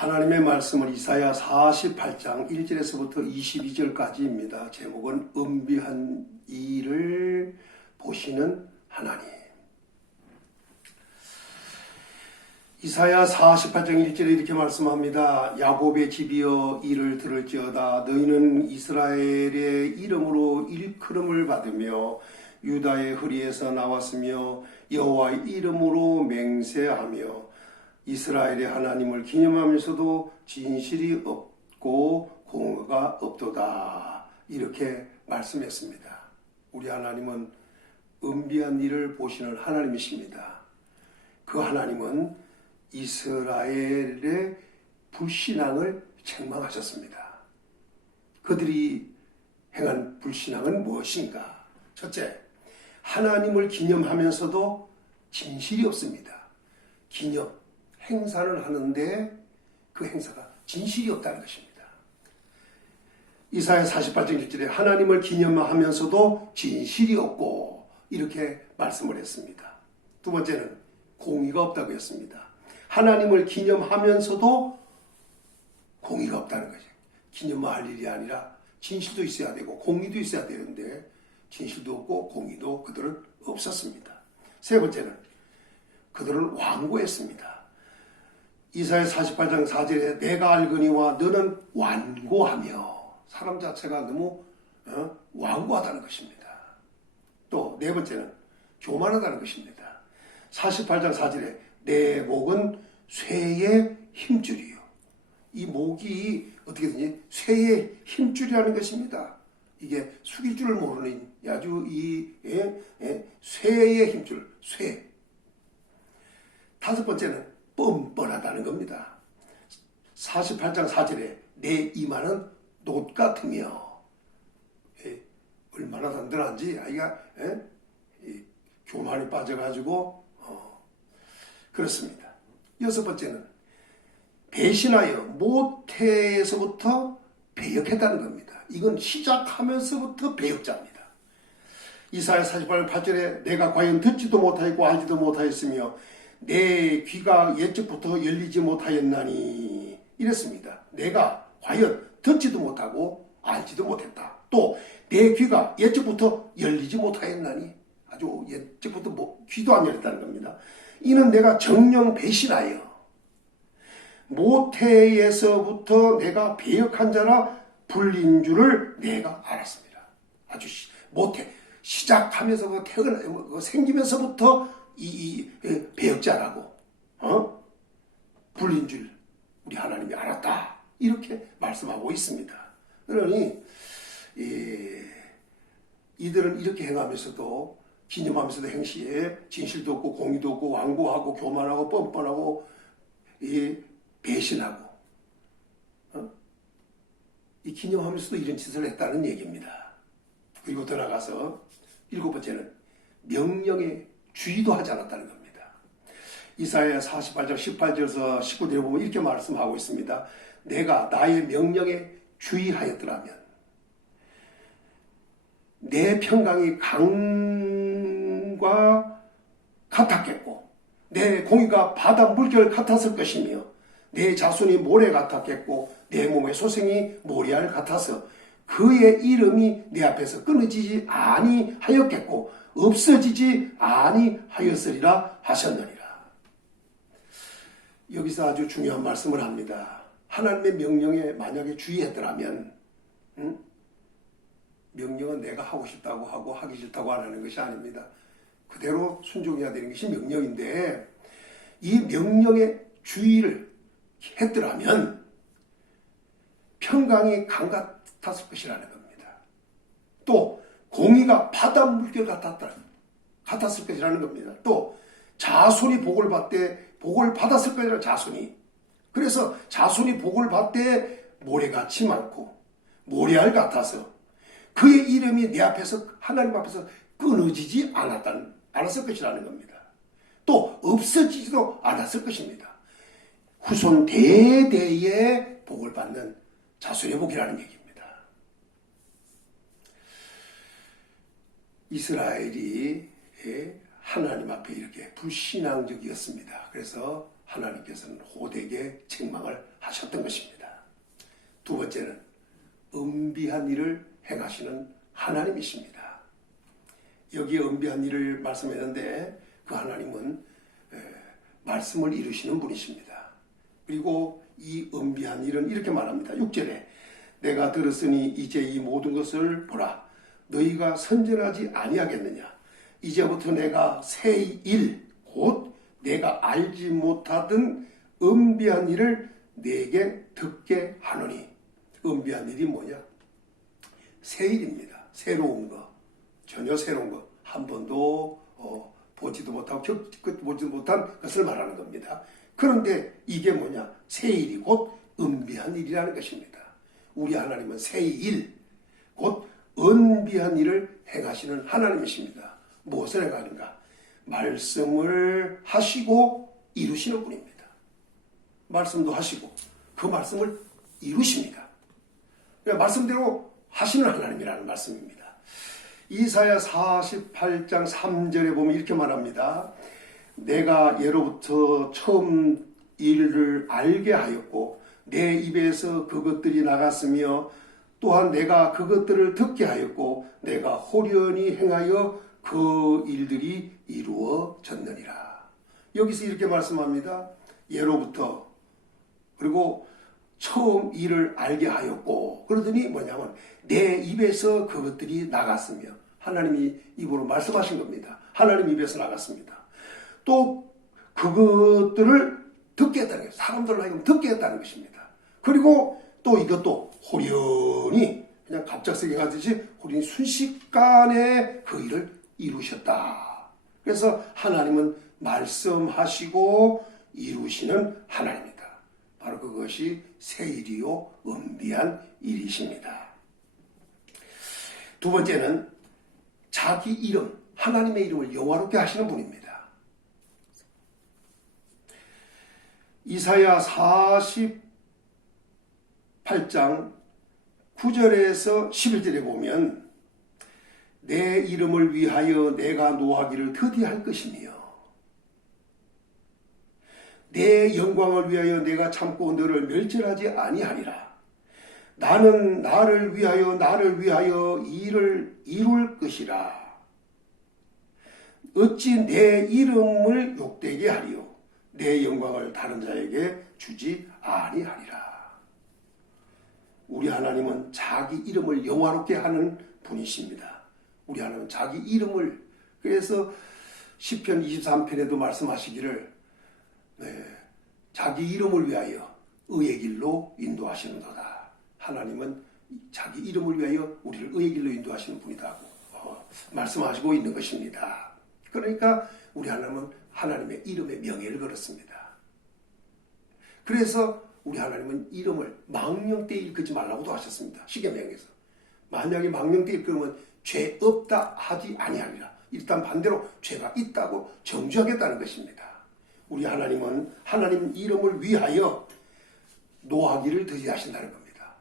하나님의 말씀은 이사야 48장 1절에서부터 22절까지입니다. 제목은 은비한 일을 보시는 하나님. 이사야 48장 1절에 이렇게 말씀합니다. 야곱의 집이여 이를 들을지어다. 너희는 이스라엘의 이름으로 일컬음을 받으며 유다의 허리에서 나왔으며 여호와의 이름으로 맹세하며 이스라엘의 하나님을 기념하면서도 진실이 없고 공의가 없도다. 이렇게 말씀했습니다. 우리 하나님은 은비한 일을 보시는 하나님이십니다. 그 하나님은 이스라엘의 불신앙을 책망하셨습니다. 그들이 행한 불신앙은 무엇인가? 첫째, 하나님을 기념하면서도 진실이 없습니다. 기념, 행사를 하는데 그 행사가 진실이 없다는 것입니다. 이사야 48장 1절에 하나님을 기념하면서도 진실이 없고 이렇게 말씀을 했습니다. 두 번째는 공의가 없다고 했습니다. 하나님을 기념하면서도 공의가 없다는 거죠. 기념할 일이 아니라 진실도 있어야 되고 공의도 있어야 되는데 진실도 없고 공의도 그들은 없었습니다. 세 번째는 그들은 완고했습니다. 이사야 48장 4절에 내가 알거니와 너는 완고하며, 사람 자체가 너무 완고하다는 것입니다. 또 네 번째는 교만하다는 것입니다. 48장 4절에 내 목은 쇠의 힘줄이요. 이 목이 어떻게든지 쇠의 힘줄이라는 것입니다. 이게 숙일 줄을 모르는 아주 쇠의 힘줄, 쇠. 다섯 번째는 뻔뻔하다는 겁니다. 48장 4절에 내 이마는 놋 같으며, 얼마나 단단한지 아이가 교만이 빠져가지고 그렇습니다. 여섯 번째는 배신하여 모태에서부터 배역했다는 겁니다. 이건 시작하면서부터 배역자입니다. 이사야 48장 8절에 내가 과연 듣지도 못하였고 알지도 못하였으며 내 귀가 옛적부터 열리지 못하였나니 이랬습니다. 내가 과연 듣지도 못하고 알지도 못했다. 또 내 귀가 옛적부터 열리지 못하였나니, 아주 옛적부터 귀도 안 열렸다는 겁니다. 이는 내가 정령 배신하여 모태에서부터 내가 배역한 자라 불린 줄을 내가 알았습니다. 아주 모태, 시작하면서 생기면서부터 이 배역자라고 불린 줄 우리 하나님이 알았다. 이렇게 말씀하고 있습니다. 그러니 이들은 이렇게 행하면서도, 기념하면서도 행시에 진실도 없고 공의도 없고 완고하고 교만하고 뻔뻔하고 배신하고 이 기념하면서도 이런 짓을 했다는 얘기입니다. 그리고 더 나가서 일곱 번째는 명령에 주의도 하지 않았다는 겁니다. 이사야 48장 18절에서 19절에 보면 이렇게 말씀하고 있습니다. 내가 나의 명령에 주의하였더라면 내 평강이 강과 같았겠고 내 공의가 바다 물결 같았을 것이며 내 자손이 모래 같았겠고 내 몸의 소생이 모래알 같아서 그의 이름이 내 앞에서 끊어지지 아니하였겠고 없어지지 아니하였으리라 하셨느니라. 여기서 아주 중요한 말씀을 합니다. 하나님의 명령에 만약에 주의했더라면, 명령은 내가 하고 싶다고 하고 하기 싫다고 안 하는 것이 아닙니다. 그대로 순종해야 되는 것이 명령인데, 이 명령에 주의를 했더라면 평강이 강 같았을 것이라는 겁니다. 또 공의가 바다 물결 같았을 것이라는 겁니다. 또 자손이 복을 받았을 것이라는 자손이. 그래서 자손이 복을 받되 모래같이 많고 모래알 같아서 그의 이름이 내 앞에서, 하나님 앞에서 끊어지지 않았을 것이라는 겁니다. 또 없어지지도 않았을 것입니다. 후손 대대에 복을 받는 자손의 복이라는 얘기입니다. 이스라엘이 하나님 앞에 이렇게 불신앙적이었습니다. 그래서 하나님께서는 호되게 책망을 하셨습니다. 하셨던 것입니다. 두 번째는 은비한 일을 행하시는 하나님이십니다. 여기에 은비한 일을 말씀했는데 그 하나님은 말씀을 이루시는 분이십니다. 그리고 이 은비한 일은 이렇게 말합니다. 6절에 내가 들었으니 이제 이 모든 것을 보라. 너희가 선전하지 아니하겠느냐. 이제부터 내가 새 일 곧 내가 알지 못하던 은비한 일을 내게 듣게 하노니. 은비한 일이 뭐냐? 새 일입니다. 새로운 거. 전혀 새로운 거. 한 번도 보지도 못하고 겪보지도 못한 것을 말하는 겁니다. 그런데 이게 뭐냐? 새 일이 곧 은비한 일이라는 것입니다. 우리 하나님은 새 일, 곧 은비한 일을 행하시는 하나님이십니다. 무엇을 행하는가? 말씀을 하시고 이루시는 분입니다. 말씀도 하시고 그 말씀을 이루십니다. 말씀대로 하시는 하나님이라는 말씀입니다. 이사야 48장 3절에 보면 이렇게 말합니다. 내가 예로부터 처음 일을 알게 하였고 내 입에서 그것들이 나갔으며 또한 내가 그것들을 듣게 하였고 내가 호련히 행하여 그 일들이 이루어졌느니라. 여기서 이렇게 말씀합니다. 예로부터 그리고 처음 일을 알게 하였고 그러더니 뭐냐면 내 입에서 그것들이 나갔으며 하나님이 입으로 말씀하신 겁니다. 하나님 입에서 나갔습니다. 또 그것들을 듣게 했다는 것입니다. 사람들로 하여금 듣게 했다는 것입니다. 그리고 또 이것도 호련히 그냥 갑작스레 가듯이 호련히 순식간에 그 일을 이루셨다. 그래서 하나님은 말씀하시고 이루시는 하나님이다. 바로 그것이 새 일이요 은비한 일이십니다. 두 번째는 자기 이름, 하나님의 이름을 영화롭게 하시는 분입니다. 이사야 48장 9절에서 11절에 보면 내 이름을 위하여 내가 노하기를 더디할 것이며 내 영광을 위하여 내가 참고 너를 멸절하지 아니하리라. 나는 나를 위하여 일을 이룰 것이라. 어찌 내 이름을 욕되게 하리요 내 영광을 다른 자에게 주지 아니하리라. 우리 하나님은 자기 이름을 영화롭게 하는 분이십니다. 우리 하나님은 자기 이름을, 그래서 시편 23편에도 말씀하시기를 자기 이름을 위하여 의의 길로 인도하시는도다. 하나님은 자기 이름을 위하여 우리를 의의 길로 인도하시는 분이라고 말씀하시고 있는 것입니다. 그러니까 우리 하나님은 하나님의 이름에 명예를 걸었습니다. 그래서 우리 하나님은 이름을 망령되이 일컫지 말라고도 하셨습니다. 시계명에서. 만약에 망령되이 일컫으면 죄 없다 하지 아니하리라. 일단 반대로 죄가 있다고 정죄하겠다는 것입니다. 우리 하나님은 하나님 이름을 위하여 노하기를 더디하신다는 겁니다.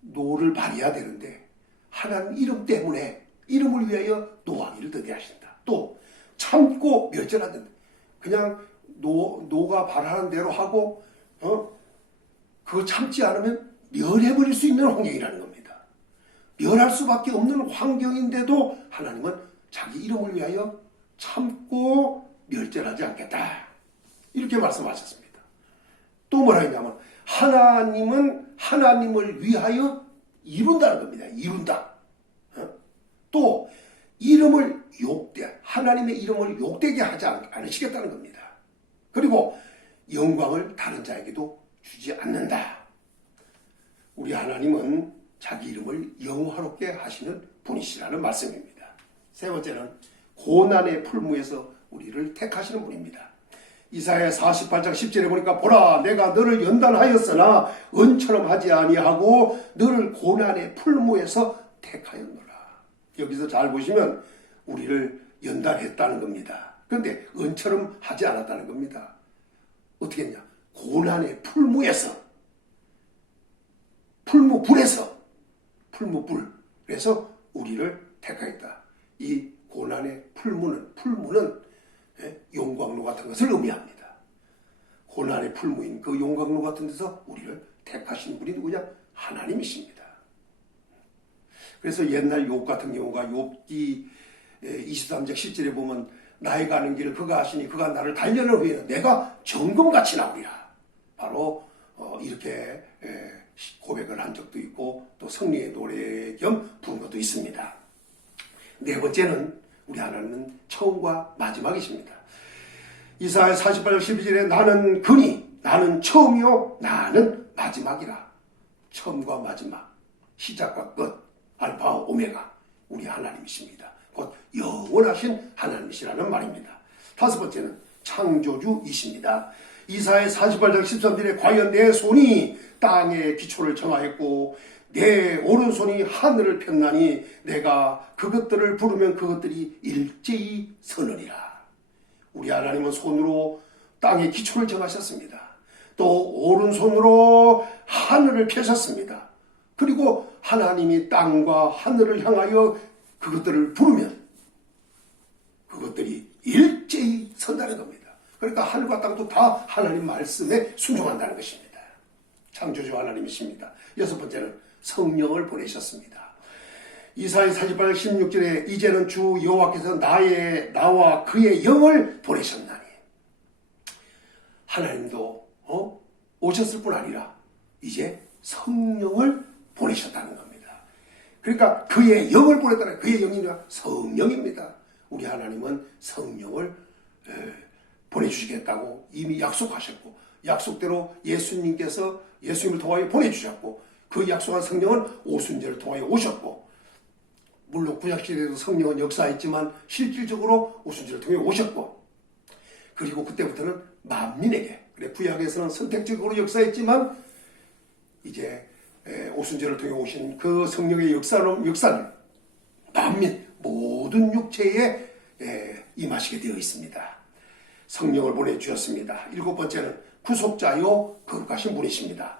노를 발휘해야 되는데 하나님 이름 때문에 이름을 위하여 노하기를 더디하신다. 또 참고 멸절하든 그냥 노가 바라는 대로 하고 그거 참지 않으면 멸해버릴 수 있는 환경이라는 겁니다. 멸할 수밖에 없는 환경인데도 하나님은 자기 이름을 위하여 참고 멸절하지 않겠다. 이렇게 말씀하셨습니다. 또 뭐라 했냐면 하나님은 하나님을 위하여 이룬다는 겁니다. 이룬다. 또 이름을 하나님의 이름을 욕되게 하지 않으시겠다는 겁니다. 그리고 영광을 다른 자에게도 주지 않는다. 우리 하나님은 자기 이름을 영화롭게 하시는 분이시라는 말씀입니다. 세 번째는 고난의 풀무에서 우리를 택하시는 분입니다. 이사야 48장 10절에 보니까 보라 내가 너를 연단하였으나 은처럼 하지 아니하고 너를 고난의 풀무에서 택하였노라. 여기서 잘 보시면 우리를 연단했다는 겁니다. 그런데 은처럼 하지 않았다는 겁니다. 어떻게 했냐? 고난의 풀무에서, 풀무불에서 우리를 택하였다. 이 고난의 풀무는 영광로 같은 것을 의미합니다. 고난의 풀무인 그 용광로 같은 데서 우리를 택하신 분이 누구냐? 하나님이십니다. 그래서 옛날 욥 같은 경우가 욥기 23장 10절에 보면 나의 가는 길을 그가 아시니 그가 나를 단련을 후에 내가 정금같이 나오리라. 바로 이렇게 고백을 한 적도 있고 또 성령의 노래 겸 부른 것도 있습니다. 네 번째는 우리 하나님은 처음과 마지막이십니다. 이사야 48장 12절에 나는 근이 나는 처음이요 나는 마지막이라. 처음과 마지막, 시작과 끝, 알파와 오메가 우리 하나님이십니다. 곧 영원하신 하나님이시라는 말입니다. 다섯 번째는 창조주이십니다. 이사야 48장 13절에 과연 내 손이 땅의 기초를 정하였고 내 오른손이 하늘을 폈나니 내가 그것들을 부르면 그것들이 일제히 서느니라. 우리 하나님은 손으로 땅의 기초를 정하셨습니다. 또 오른손으로 하늘을 펴셨습니다. 그리고 하나님이 땅과 하늘을 향하여 그것들을 부르면 그것들이 일제히 선다는 겁니다. 그러니까 하늘과 땅도 다 하나님 말씀에 순종한다는 것입니다. 창조주 하나님이십니다. 여섯 번째는 성령을 보내셨습니다. 이사야 48장 16절에 이제는 주 여호와께서 나와 그의 영을 보내셨나니. 하나님도 오셨을 뿐 아니라 이제 성령을 보내셨다는 겁니다. 그러니까 그의 영을 보냈다는, 그의 영이 성령입니다. 우리 하나님은 성령을 보내주시겠다고 이미 약속하셨고 약속대로 예수님을 통하여 보내주셨고 그 약속한 성령은 오순절을 통하여 오셨고, 물론 구약시대에도 성령은 역사했지만 실질적으로 오순절을 통해 오셨고, 그리고 그때부터는 만민에게, 그래 구약에서는 선택적으로 역사했지만 이제 오순절을 통해 오신 그 성령의 역사는 만민 모든 육체에 임하시게 되어 있습니다. 성령을 보내주셨습니다. 일곱 번째는 구속자요 거룩하신 분이십니다.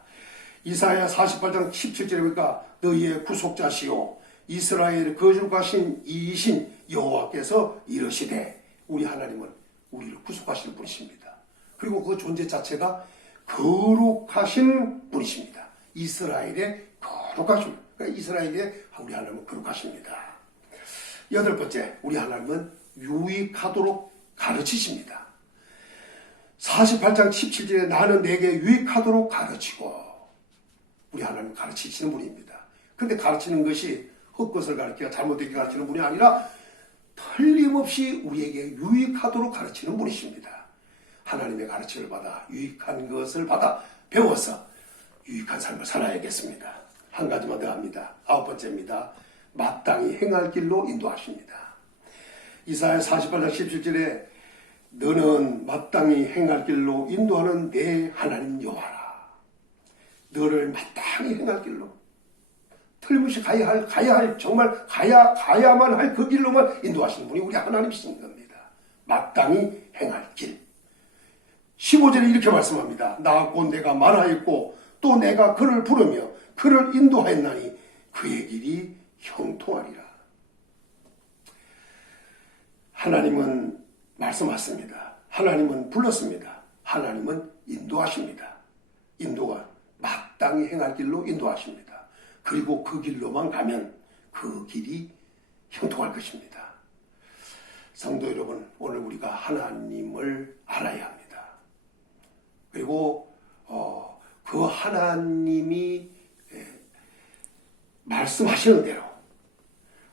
이사야 48장 17절에 보니까 너희의 구속자시요 이스라엘의 거룩하신 이이신 여호와께서 이르시되, 우리 하나님은 우리를 구속하실 분이십니다. 그리고 그 존재 자체가 거룩하신 분이십니다. 이스라엘의 거룩하신 분. 그러니까 이스라엘의 우리 하나님은 거룩하십니다. 여덟 번째, 우리 하나님은 유익하도록 가르치십니다. 48장 17절에 나는 내게 유익하도록 가르치고, 우리 하나님 가르치시는 분입니다. 그런데 가르치는 것이 헛것을 가르치고 잘못되게 가르치는 분이 아니라 틀림없이 우리에게 유익하도록 가르치는 분이십니다. 하나님의 가르침을 받아 유익한 것을 받아 배워서 유익한 삶을 살아야겠습니다. 한 가지만 더 합니다. 아홉 번째입니다. 마땅히 행할 길로 인도하십니다. 이사야 48장 17절에 너는 마땅히 행할 길로 인도하는 내 하나님 여호와라. 너를 마땅히 행할 길로, 틀림없이 정말 가야만 할 그 길로만 인도하시는 분이 우리 하나님이신 겁니다. 마땅히 행할 길. 15절에 이렇게 말씀합니다. 나 곧 내가 말하였고 또 내가 그를 부르며 그를 인도하였나니 그의 길이 형통하리라. 하나님은 말씀하십니다. 하나님은 불렀습니다. 하나님은 인도하십니다. 인도가 마땅히 행할 길로 인도하십니다. 그리고 그 길로만 가면 그 길이 형통할 것입니다. 성도 여러분, 오늘 우리가 하나님을 알아야 합니다. 그리고 그 하나님이 말씀하시는 대로,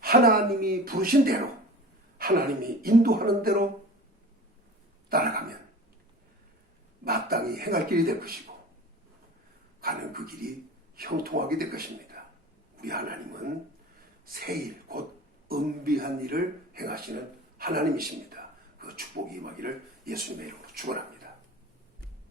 하나님이 부르신 대로, 하나님이 인도하는 대로 따라가면 마땅히 행할 길이 될 것이고 가는 그 길이 형통하게 될 것입니다. 우리 하나님은 새일 곧 은비한 일을 행하시는 하나님이십니다. 그 축복이 임하기를 예수님의 이름으로 축원합니다.